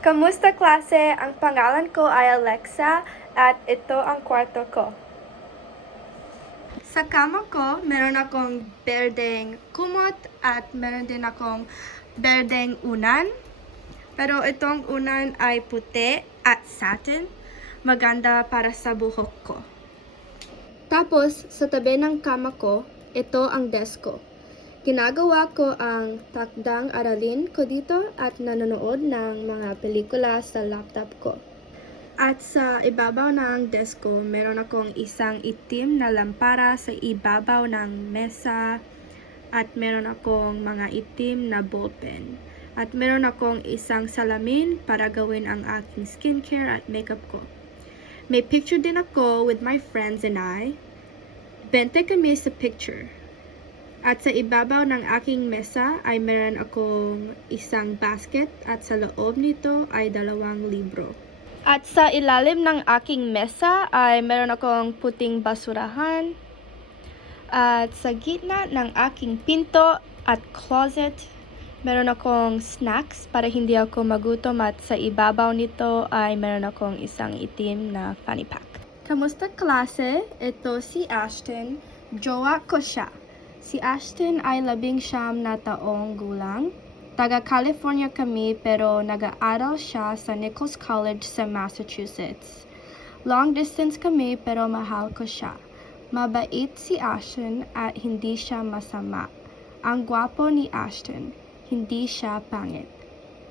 Kamusta klase? Ang pangalan ko ay Alexa at ito ang kwarto ko. Sa kama ko, meron akong berdeng kumot at meron din akong berdeng unan. Pero itong unan ay puti at satin. Maganda para sa buhok ko. Tapos, sa tabi ng kama ko, ito ang desk ko. Ginagawa ko ang takdang aralin ko dito at nanonood ng mga pelikula sa laptop ko. At sa ibabaw ng desk ko, meron akong isang itim na lampara sa ibabaw ng mesa at meron akong mga itim na ballpen. At meron akong isang salamin para gawin ang aking skincare at makeup ko. May picture din ako with my friends and I. 20 kami sa picture. At sa ibabaw ng aking mesa ay meron akong isang basket at sa loob nito ay 2 libro. At sa ilalim ng aking mesa ay meron akong puting basurahan. At sa gitna ng aking pinto at closet, meron akong snacks para hindi ako magutom at sa ibabaw nito ay meron akong isang itim na fanny pack. Kamusta klase? Ito si Ashton. Jowa ko siya. Si Ashton ay 19 na taong gulang. Taga California kami pero nag-aaral siya sa Nichols College sa Massachusetts. Long distance kami pero mahal ko siya. Mabait si Ashton at hindi siya masama. Ang gwapo ni Ashton, hindi siya pangit.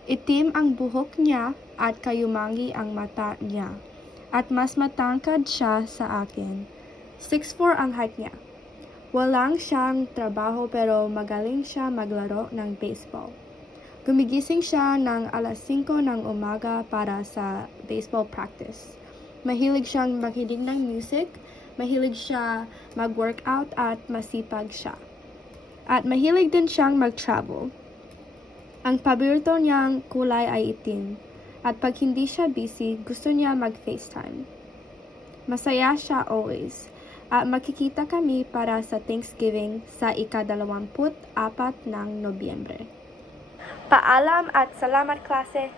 Itim ang buhok niya at kayumangi ang mata niya. At mas matangkad siya sa akin. 6'4" ang height niya. Walang siyang trabaho pero magaling siya maglaro ng baseball. Gumigising siya ng alas 5 ng umaga para sa baseball practice. Mahilig siyang makinig ng music, mahilig siya mag-workout at masipag siya. At mahilig din siyang mag-travel. Ang paborito niyang kulay ay itim. At pag hindi siya busy, gusto niya mag-FaceTime. Masaya siya always. At makikita kami para sa Thanksgiving sa ika-24 ng Nobyembre. Paalam at salamat klase!